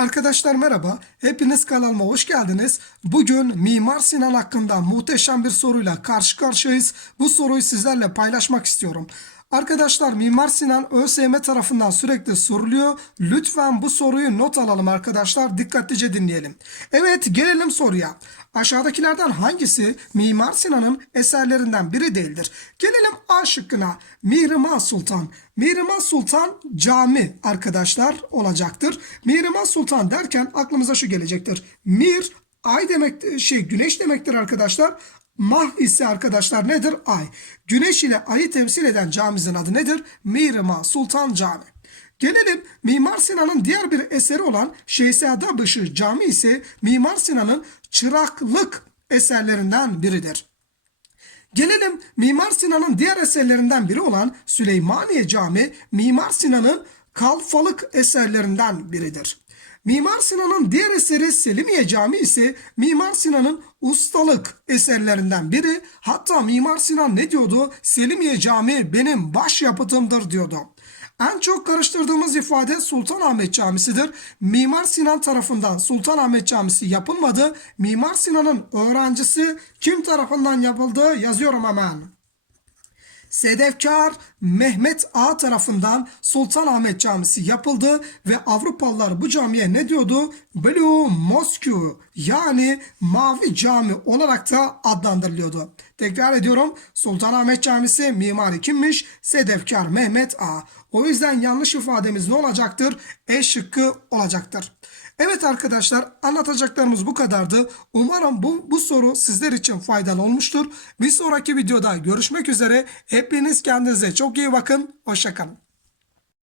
Arkadaşlar merhaba. Hepiniz kanalıma hoş geldiniz. Bugün Mimar Sinan hakkında muhteşem bir soruyla karşı karşıyayız. Bu soruyu sizlerle paylaşmak istiyorum. Arkadaşlar Mimar Sinan ÖSYM tarafından sürekli soruluyor. Lütfen bu soruyu not alalım arkadaşlar. Dikkatlice dinleyelim. Evet gelelim soruya. Aşağıdakilerden hangisi Mimar Sinan'ın eserlerinden biri değildir? Gelelim A şıkkına. Mihrimah Sultan. Mihrimah Sultan cami arkadaşlar olacaktır. Mihrimah Sultan derken aklımıza şu gelecektir. Mir ay demek şey güneş demektir arkadaşlar. Mah ise arkadaşlar nedir? Ay. Güneş ile ayı temsil eden camimizin adı nedir? Mihrimah Sultan Cami. Gelelim Mimar Sinan'ın diğer bir eseri olan Şehzadebaşı Cami ise Mimar Sinan'ın çıraklık eserlerinden biridir. Gelelim Mimar Sinan'ın diğer eserlerinden biri olan Süleymaniye Cami, Mimar Sinan'ın kalfalık eserlerinden biridir. Mimar Sinan'ın diğer eseri Selimiye Cami ise Mimar Sinan'ın ustalık eserlerinden biri. Hatta Mimar Sinan ne diyordu? Selimiye Cami benim baş yapıtımdır diyordu. En çok karıştırdığımız ifade Sultanahmet Camisi'dir. Mimar Sinan tarafından Sultanahmet Camisi yapılmadı. Mimar Sinan'ın öğrencisi kim tarafından yapıldı? Yazıyorum hemen. Sedefkar Mehmet Ağa tarafından Sultanahmet Camisi yapıldı ve Avrupalılar bu camiye ne diyordu? Blue Mosque yani Mavi Cami olarak da adlandırılıyordu. Tekrar ediyorum Sultanahmet Camisi mimari kimmiş? Sedefkar Mehmet Ağa. O yüzden yanlış ifademiz ne olacaktır? E şıkkı olacaktır. Evet arkadaşlar anlatacaklarımız bu kadardı. Umarım bu, bu soru sizler için faydalı olmuştur. Bir sonraki videoda görüşmek üzere. Hepiniz kendinize çok iyi bakın. Hoşçakalın.